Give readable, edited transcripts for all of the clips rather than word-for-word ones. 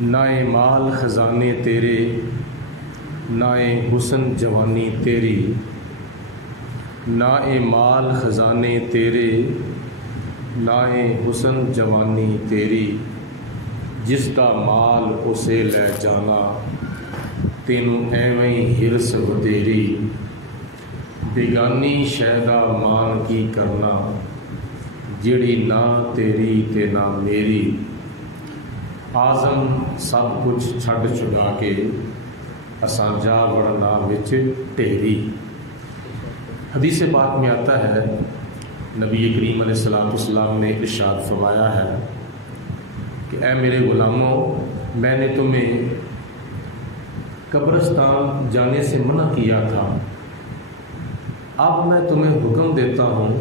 نہ مال خزانے تیرے، نہ حسن جوانی تیری، نہ مال خزانے تیرے، نہ حسن جوانی تیری، جس دا مال اسے لے جانا، تینوں ایویں ہرس ودیری، بیگانی شیدا مان کی کرنا، جڑی نہ تیری تے نہ میری، آزم سب کچھ چھڈ چھڈا کے اساں جا وڑنا وچ ٹھیری۔ حدیث پاک میں آتا ہے، نبی کریم علیہ السلام نے ارشاد فرمایا ہے کہ اے میرے غلاموں، میں نے تمہیں قبرستان جانے سے منع کیا تھا، اب میں تمہیں حکم دیتا ہوں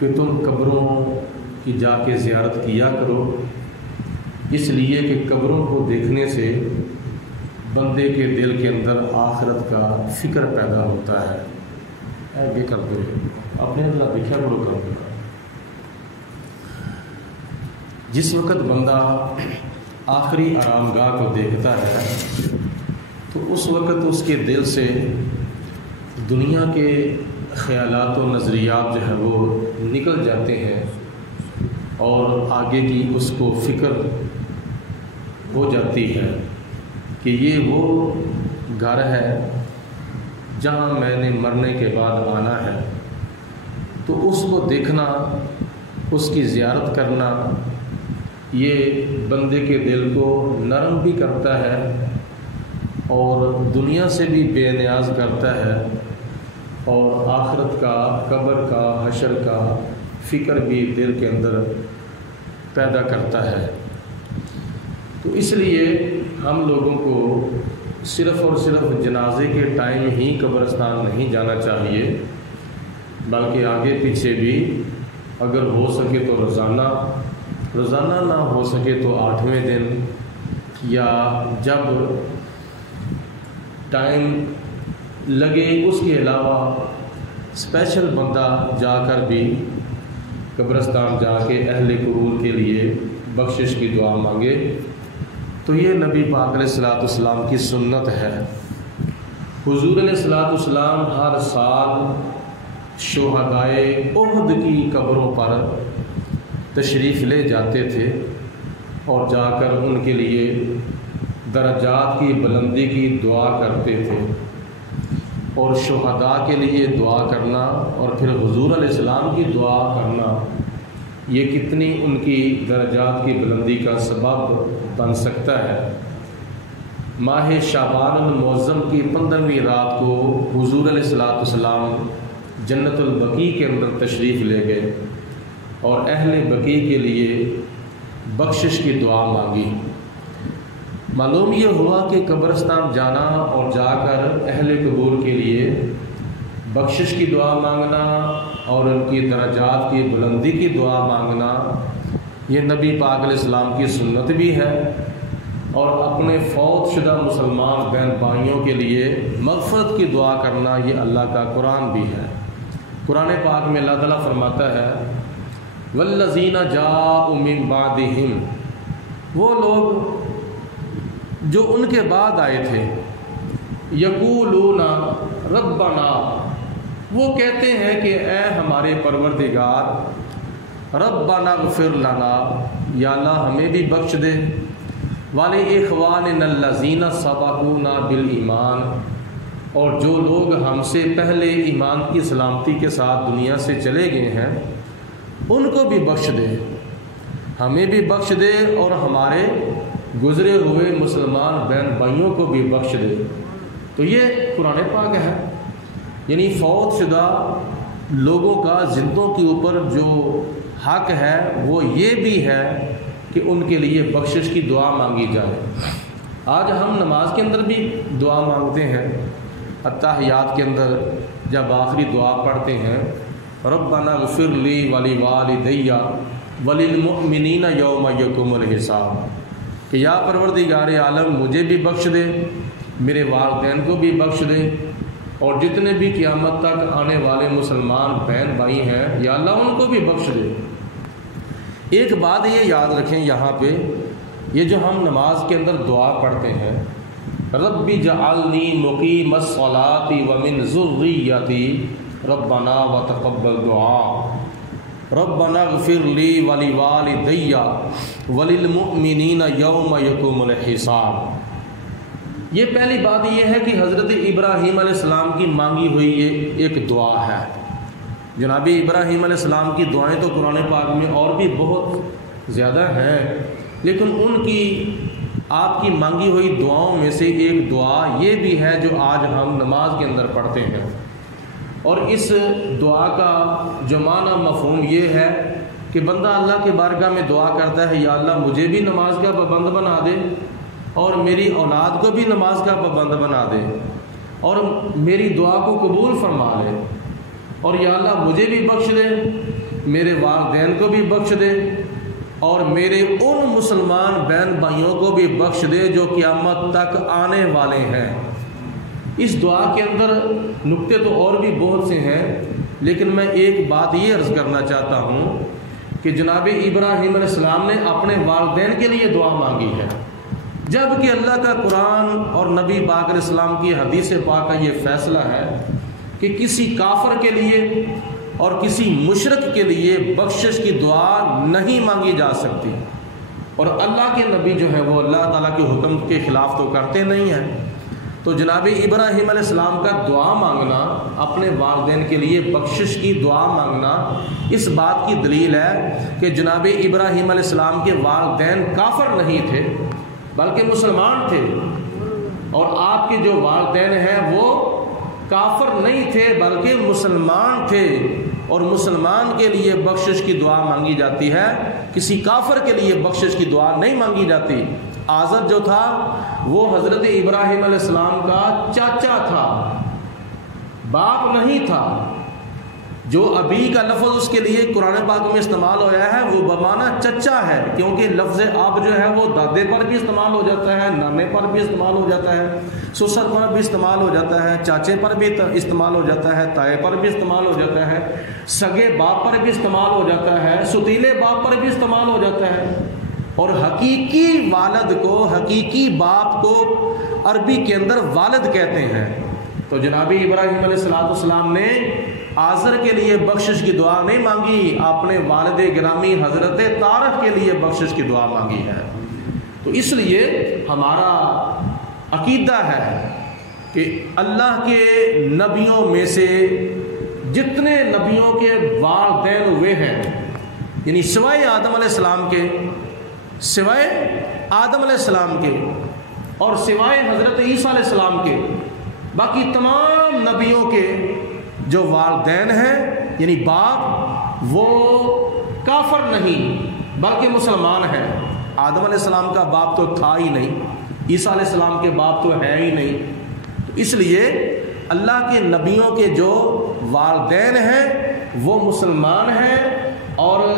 کہ تم قبروں کی جا کے زیارت کیا کرو، اس لیے کہ قبروں کو دیکھنے سے بندے کے دل کے اندر آخرت کا فکر پیدا ہوتا ہے۔ اے کر دو اپنے اللہ دیکھا کرو کر دو۔ جس وقت بندہ آخری آرام گاہ کو دیکھتا ہے تو اس وقت اس کے دل سے دنیا کے خیالات و نظریات جو ہے وہ نکل جاتے ہیں اور آگے کی اس کو فکر ہو جاتی ہے کہ یہ وہ گھر ہے جہاں میں نے مرنے کے بعد آنا ہے۔ تو اس کو دیکھنا، اس کی زیارت کرنا، یہ بندے کے دل کو نرم بھی کرتا ہے اور دنیا سے بھی بے نیاز کرتا ہے اور آخرت کا، قبر کا، حشر کا فکر بھی دل کے اندر پیدا کرتا ہے۔ تو اس لیے ہم لوگوں کو صرف اور صرف جنازے کے ٹائم ہی قبرستان نہیں جانا چاہیے، بلکہ آگے پیچھے بھی اگر ہو سکے تو روزانہ نہ ہو سکے تو 8ویں دن، یا جب ٹائم لگے اس کے علاوہ اسپیشل بندہ جا کر بھی قبرستان جا کے اہل قبور کے لیے بخشش کی دعا مانگے، تو یہ نبی پاک علیہ السلام کی سنت ہے۔ حضور علیہ السلام ہر سال شہدائے احد کی قبروں پر تشریف لے جاتے تھے اور جا کر ان کے لیے درجات کی بلندی کی دعا کرتے تھے، اور شہداء کے لیے دعا کرنا اور پھر حضور علیہ السلام کی دعا کرنا، یہ کتنی ان کی درجات کی بلندی کا سبب بن سکتا ہے۔ ماہ شعبان المعظم کی 15ویں رات کو حضور علیہ السلام جنت البقیع کے اندر تشریف لے گئے اور اہل بقیع کے لیے بخشش کی دعا مانگی۔ معلوم یہ ہوا کہ قبرستان جانا اور جا کر اہل قبور کے لیے بخشش کی دعا مانگنا اور ان کی درجات کی بلندی کی دعا مانگنا، یہ نبی پاک علیہ السلام کی سنت بھی ہے، اور اپنے فوت شدہ مسلمان بہن بھائیوں کے لیے مغفرت کی دعا کرنا یہ اللہ کا قرآن بھی ہے۔ قرآن پاک میں اللہ تعالیٰ فرماتا ہے والذین جاءوا من بعدہم، وہ لوگ جو ان کے بعد آئے تھے، یقولون ربنا، وہ کہتے ہیں کہ اے ہمارے پروردگار، ربنا اغفر لنا، یا اللہ ہمیں بھی بخش دے، وَلِإِخْوَانِنَا الَّذِينَ سَبَقُونَا بِالْإِيمَانِ، اور جو لوگ ہم سے پہلے ایمان کی سلامتی کے ساتھ دنیا سے چلے گئے ہیں ان کو بھی بخش دے، ہمیں بھی بخش دے اور ہمارے گزرے ہوئے مسلمان بہن بھائیوں کو بھی بخش دے۔ تو یہ قرآن پاک ہے، یعنی فوت شدہ لوگوں کا زندوں کے اوپر جو حق ہے وہ یہ بھی ہے کہ ان کے لیے بخشش کی دعا مانگی جائے۔ آج ہم نماز کے اندر بھی دعا مانگتے ہیں، اتحیات کے اندر جب آخری دعا پڑھتے ہیں ربنا اغفر لی ولوالدی وللمؤمنین یوم یقوم الحساب، کہ یا پروردگار عالم مجھے بھی بخش دے، میرے والدین کو بھی بخش دے، اور جتنے بھی قیامت تک آنے والے مسلمان بہن بھائی ہیں یا اللہ ان کو بھی بخش دے۔ ایک بات یہ یاد رکھیں یہاں پہ یہ جو ہم نماز کے اندر دعا پڑھتے ہیں، رب اجعلنی مقیم الصلاۃ ومن ذریتی ربنا وتقبل دعا، ربنا اغفر لی ولوالدی وللمؤمنین یوم یقوم الحساب۔ یہ پہلی بات یہ ہے کہ حضرت ابراہیم علیہ السلام کی مانگی ہوئی یہ ایک دعا ہے۔ جناب ابراہیم علیہ السلام کی دعائیں تو قرآن پاک میں اور بھی بہت زیادہ ہیں، لیکن ان کی آپ کی مانگی ہوئی دعاؤں میں سے ایک دعا یہ بھی ہے جو آج ہم نماز کے اندر پڑھتے ہیں، اور اس دعا کا جو معنی مفہوم یہ ہے کہ بندہ اللہ کے بارگاہ میں دعا کرتا ہے، یا اللہ مجھے بھی نماز کا پابند بنا دے، اور میری اولاد کو بھی نماز کا پابند بنا دے، اور میری دعا کو قبول فرما لے، اور یا اللہ مجھے بھی بخش دے، میرے والدین کو بھی بخش دے، اور میرے ان مسلمان بہن بھائیوں کو بھی بخش دے جو قیامت تک آنے والے ہیں۔ اس دعا کے اندر نقطے تو اور بھی بہت سے ہیں، لیکن میں ایک بات یہ عرض کرنا چاہتا ہوں کہ جناب ابراہیم علیہ السلام نے اپنے والدین کے لیے دعا مانگی ہے، جب کہ اللہ کا قرآن اور نبی پاک علیہ السلام کی حدیث پاک کا یہ فیصلہ ہے کہ کسی کافر کے لیے اور کسی مشرک کے لیے بخشش کی دعا نہیں مانگی جا سکتی، اور اللہ کے نبی جو ہیں وہ اللہ تعالیٰ کے حکم کے خلاف تو کرتے نہیں ہیں۔ تو جناب ابراہیم علیہ السلام کا دعا مانگنا، اپنے والدین کے لیے بخشش کی دعا مانگنا، اس بات کی دلیل ہے کہ جناب ابراہیم علیہ السلام کے والدین کافر نہیں تھے بلکہ مسلمان تھے، اور آپ کے جو والدین ہیں وہ کافر نہیں تھے بلکہ مسلمان تھے، اور مسلمان کے لیے بخشش کی دعا مانگی جاتی ہے، کسی کافر کے لیے بخشش کی دعا نہیں مانگی جاتی۔ آزر جو تھا وہ حضرت ابراہیم علیہ السلام کا چاچا تھا، باپ نہیں تھا۔ جو ابی کا لفظ اس کے لیے قرآن پاک میں استعمال ہوا ہے وہ بمعنی چچا ہے، کیونکہ لفظ اب جو ہے وہ دادے پر بھی استعمال ہو جاتا ہے، نانے پر بھی استعمال ہو جاتا ہے، سسر پر بھی استعمال ہو جاتا ہے، چاچے پر بھی استعمال ہو جاتا ہے، تائے پر بھی استعمال ہو جاتا ہے، سگے باپ پر بھی استعمال ہو جاتا ہے، ستیلے باپ پر بھی استعمال ہو جاتا ہے، اور حقیقی والد کو، حقیقی باپ کو عربی کے اندر والد کہتے ہیں۔ تو جناب ابراہیم علیہ السلام نے آزر کے لیے بخشش کی دعا نہیں مانگی، اپنے والد گرامی حضرت طارق کے لیے بخشش کی دعا مانگی ہے۔ تو اس لیے ہمارا عقیدہ ہے کہ اللہ کے نبیوں میں سے جتنے نبیوں کے والدین ہوئے ہیں، یعنی سوائے آدم علیہ السلام کے، سوائے آدم علیہ السلام کے اور سوائے حضرت عیسیٰ علیہ السلام کے، باقی تمام نبیوں کے جو والدین ہیں یعنی باپ، وہ کافر نہیں بلکہ مسلمان ہیں۔ آدم علیہ السلام کا باپ تو تھا ہی نہیں، عیسیٰ علیہ السلام کے باپ تو ہے ہی نہیں، تو اس لیے اللہ کے نبیوں کے جو والدین ہیں وہ مسلمان ہیں اور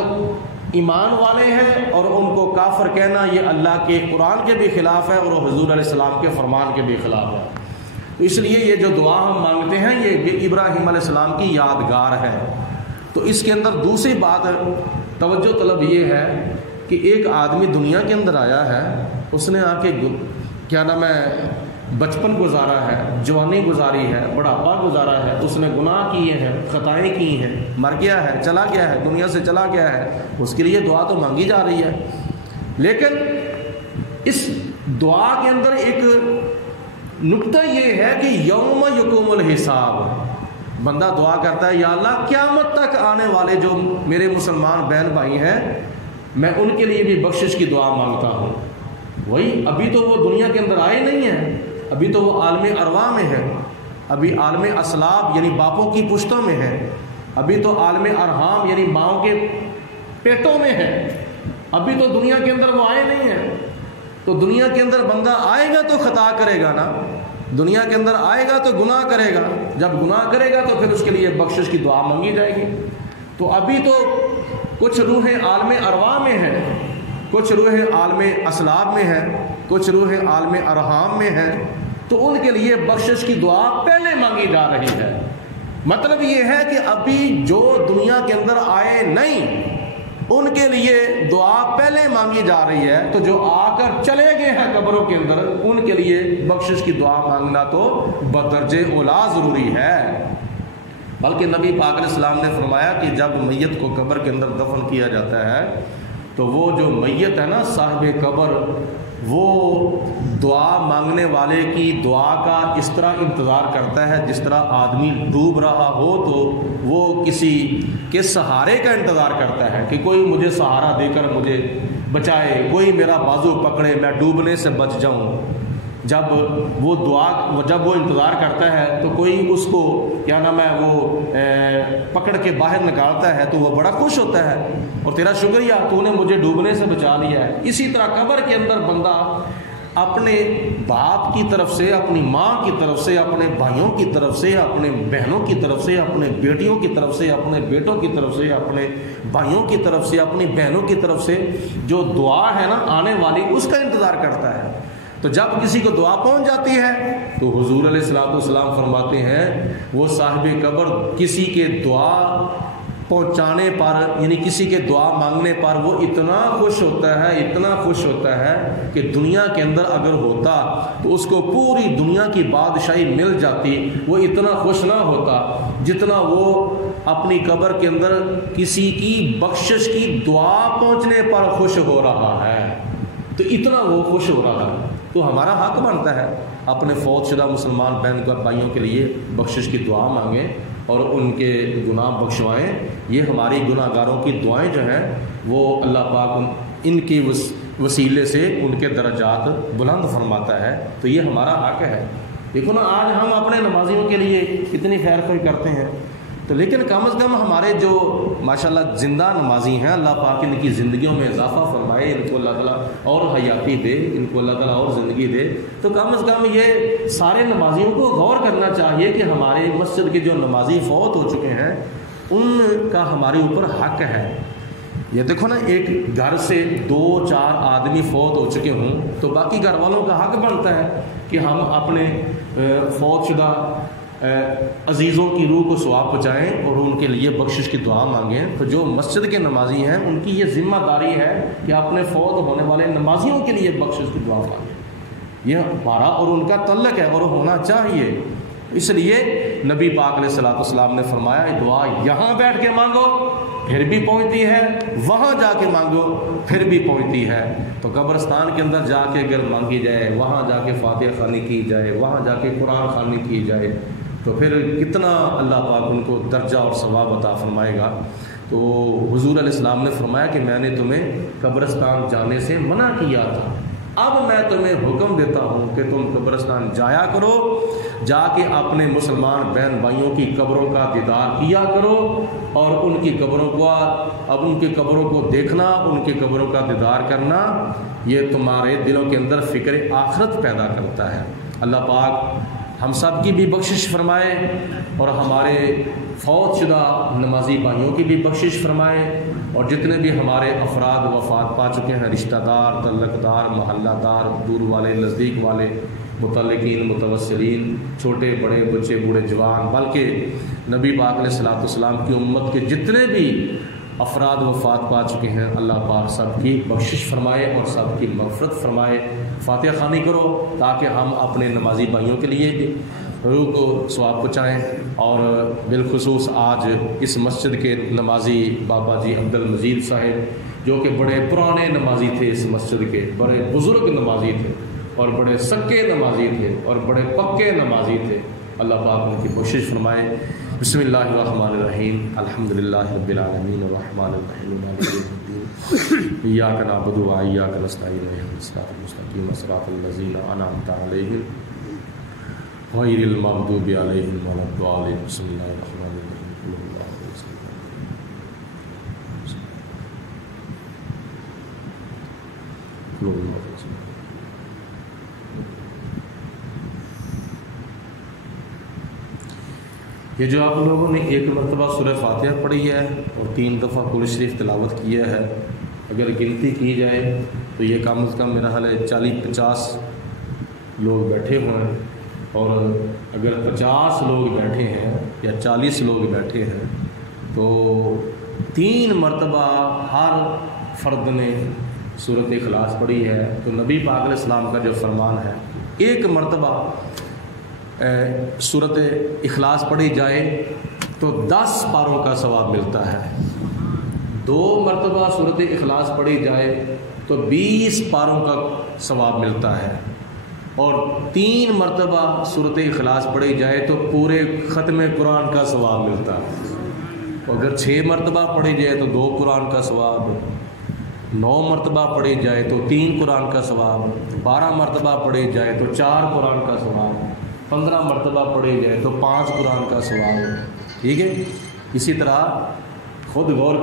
ایمان والے ہیں، اور ان کو کافر کہنا یہ اللہ کے قرآن کے بھی خلاف ہے اور حضور علیہ السلام کے فرمان کے بھی خلاف ہے۔ تو اس لیے یہ جو دعا ہم مانگتے ہیں یہ ابراہیم علیہ السلام کی یادگار ہے۔ تو اس کے اندر دوسری بات توجہ طلب یہ ہے کہ ایک آدمی دنیا کے اندر آیا ہے، اس نے آ کے کیا نام ہے بچپن گزارا ہے، جوانی گزاری ہے، بڑھاپا گزارا ہے، اس نے گناہ کیے ہیں، خطائیں کی ہیں، مر گیا ہے، چلا گیا ہے، دنیا سے چلا گیا ہے، اس کے لیے دعا تو مانگی جا رہی ہے۔ لیکن اس دعا کے اندر ایک نقطہ یہ ہے کہ یوم یقوم الحساب، بندہ دعا کرتا ہے یا اللہ قیامت تک آنے والے جو میرے مسلمان بہن بھائی ہیں میں ان کے لیے بھی بخشش کی دعا مانگتا ہوں۔ وہی ابھی تو وہ دنیا کے اندر آئے نہیں ہیں، ابھی تو وہ عالم ارواح میں ہے، ابھی عالم اسلاب یعنی باپوں کی پشتوں میں ہے، ابھی تو عالم ارحام یعنی ماؤں کے پیٹوں میں ہے، ابھی تو دنیا کے اندر وہ آئے نہیں ہیں۔ تو دنیا کے اندر بندہ آئے گا تو خطا کرے گا نا، دنیا کے اندر آئے گا تو گناہ کرے گا، جب گناہ کرے گا تو پھر اس کے لیے بخشش کی دعا مانگی جائے گی۔ تو ابھی تو کچھ روحیں عالم ارواح میں ہیں، کچھ روحیں عالم اسلاب میں ہیں، کچھ روحیں عالم ارحام میں ہیں، تو ان کے لیے بخشش کی دعا پہلے مانگی جا رہی ہے۔ مطلب یہ ہے کہ ابھی جو دنیا کے اندر آئے نہیں ان کے لیے دعا پہلے مانگی جا رہی ہے، تو جو آ کر چلے گئے ہیں قبروں کے اندر ان کے لیے بخشش کی دعا مانگنا تو بدرجہ اولا ضروری ہے۔ بلکہ نبی پاک علیہ السلام نے فرمایا کہ جب میت کو قبر کے اندر دفن کیا جاتا ہے تو وہ جو میت ہے نا صاحب قبر، وہ دعا مانگنے والے کی دعا کا اس طرح انتظار کرتا ہے جس طرح آدمی ڈوب رہا ہو تو وہ کسی کے سہارے کا انتظار کرتا ہے کہ کوئی مجھے سہارا دے کر مجھے بچائے، کوئی میرا بازو پکڑے، میں ڈوبنے سے بچ جاؤں۔ جب وہ انتظار کرتا ہے تو کوئی اس کو کیا نام ہے وہ پکڑ کے باہر نکالتا ہے تو وہ بڑا خوش ہوتا ہے اور تیرا شکریہ، تو نے مجھے ڈوبنے سے بچا لیا ہے۔ اسی طرح قبر کے اندر بندہ اپنے باپ کی طرف سے، اپنی ماں کی طرف سے، اپنے بھائیوں کی طرف سے، اپنے بہنوں کی طرف سے، اپنے بیٹیوں کی طرف سے، اپنے بیٹوں کی طرف سے، اپنے بھائیوں کی طرف سے، اپنی بہنوں کی طرف سے جو دعا ہے نا آنے والی، اس کا انتظار کرتا ہے۔ تو جب کسی کو دعا پہنچ جاتی ہے تو حضور علیہ الصلوۃ والسلام فرماتے ہیں وہ صاحب قبر کسی کے دعا پہنچانے پر، یعنی کسی کے دعا مانگنے پر وہ اتنا خوش ہوتا ہے، اتنا خوش ہوتا ہے کہ دنیا کے اندر اگر ہوتا تو اس کو پوری دنیا کی بادشاہی مل جاتی، وہ اتنا خوش نہ ہوتا جتنا وہ اپنی قبر کے اندر کسی کی بخشش کی دعا پہنچنے پر خوش ہو رہا ہے، تو اتنا وہ خوش ہو رہا ہے۔ تو ہمارا حق بنتا ہے اپنے فوت شدہ مسلمان بہن کو بھائیوں کے لیے بخشش کی دعا مانگیں اور ان کے گناہ بخشوائیں۔ یہ ہماری گناہ گاروں کی دعائیں جو ہیں وہ اللہ پاک ان کی وسیلے سے ان کے درجات بلند فرماتا ہے، تو یہ ہمارا حق ہے۔ دیکھو نا آج ہم اپنے نمازیوں کے لیے کتنی خیر خواہی کرتے ہیں، تو لیکن کم از کم ہمارے جو ماشاءاللہ زندہ نمازی ہیں اللہ پاک ان کی زندگیوں میں اضافہ فرمائے، ان کو اللہ تعالیٰ اور حیاتی دے، ان کو اللہ تعالیٰ اور زندگی دے۔ تو کم از کم یہ سارے نمازیوں کو غور کرنا چاہیے کہ ہمارے مسجد کے جو نمازی فوت ہو چکے ہیں ان کا ہمارے اوپر حق ہے۔ یہ دیکھو نا ایک گھر سے 2-4 آدمی فوت ہو چکے ہوں تو باقی گھر والوں کا حق بنتا ہے کہ ہم اپنے فوت شدہ عزیزوں کی روح کو ثواب پہنچائیں اور ان کے لیے بخشش کی دعا مانگیں۔ تو جو مسجد کے نمازی ہیں ان کی یہ ذمہ داری ہے کہ اپنے فوت ہونے والے نمازیوں کے لیے بخشش کی دعا مانگیں، یہ ہمارا اور ان کا تعلق ہے اور ہونا چاہیے۔ اس لیے نبی پاک علیہ الصلوۃ والسلام نے فرمایا دعا یہاں بیٹھ کے مانگو پھر بھی پہنچتی ہے، وہاں جا کے مانگو پھر بھی پہنچتی ہے۔ تو قبرستان کے اندر جا کے اگر مانگی جائے، وہاں جا کے فاتحہ خوانی کی جائے، وہاں جا کے قرآن خوانی کی جائے تو پھر کتنا اللہ پاک ان کو درجہ اور ثواب عطا فرمائے گا۔ تو حضور علیہ السلام نے فرمایا کہ میں نے تمہیں قبرستان جانے سے منع کیا تھا، اب میں تمہیں حکم دیتا ہوں کہ تم قبرستان جایا کرو، جا کے اپنے مسلمان بہن بھائیوں کی قبروں کا دیدار کیا کرو اور ان کی قبروں کو اب ان کی قبروں کو دیکھنا، ان کی قبروں کا دیدار کرنا یہ تمہارے دلوں کے اندر فکر آخرت پیدا کرتا ہے۔ اللہ پاک ہم سب کی بھی بخشش فرمائے اور ہمارے فوت شدہ نمازی بھائیوں کی بھی بخشش فرمائے، اور جتنے بھی ہمارے افراد وفات پا چکے ہیں، رشتہ دار، تعلق دار، محلہ دار، دور والے نزدیک والے، متعلقین، متوسلین، چھوٹے بڑے، بچے بوڑھے جوان، بلکہ نبی پاک علیہ الصلوۃ والسلام کی امت کے جتنے بھی افراد وفات پا چکے ہیں اللہ پاک سب کی بخشش فرمائے اور سب کی مغفرت فرمائے۔ فاتحہ خوانی کرو تاکہ ہم اپنے نمازی بھائیوں کے لیے روح کو ثواب پہنچائیں، اور بالخصوص آج اس مسجد کے نمازی بابا جی عبد المجید صاحب جو کہ بڑے پرانے نمازی تھے، اس مسجد کے بڑے بزرگ نمازی تھے اور بڑے سکے نمازی تھے اور بڑے پکے نمازی تھے، اللہ پاک ان کی بخشش فرمائے۔ بسم اللہ الرحمن الرحیم، الحمدللہ رب العالمین الرحمن الرحیم مالک یوم الدین، ایاک نعبد و ایاک نستعین اہدنا الصراط المستقیم صراط الذین انعمت علیہم غیر المغضوب علیہم ولا الضالین۔ بسم اللہ الرحمن الرحیم، یہ جو آپ لوگوں نے ایک مرتبہ سورہ فاتحہ پڑھی ہے اور 3 دفعہ قرآن شریف تلاوت کیا ہے، اگر گنتی کی جائے تو یہ کم از کم میرا خیال ہے 40-50 لوگ بیٹھے ہوئے ہیں، اور اگر 50 لوگ بیٹھے ہیں یا 40 لوگ بیٹھے ہیں تو 3 مرتبہ ہر فرد نے سورۃ اخلاص پڑھی ہے، تو نبی پاک علیہ السلام کا جو فرمان ہے 1 مرتبہ سورۃ اخلاص پڑھی جائے تو 10 پاروں کا ثواب ملتا ہے، 2 مرتبہ سورۃ اخلاص پڑھی جائے تو 20 پاروں کا ثواب ملتا ہے، اور 3 مرتبہ سورۃ اخلاص پڑھی جائے تو پورے ختم قرآن کا ثواب ملتا ہے، اگر 6 مرتبہ پڑھی جائے تو 2 قرآن کا ثواب، 9 مرتبہ پڑھی جائے تو 3 قرآن کا ثواب، 12 مرتبہ پڑھی جائے تو 4 قرآن کا ثواب، 15 مرتبہ پڑھی جائے تو 5 قرآن کا ثواب، ٹھیک ہے۔ اسی طرح خود غور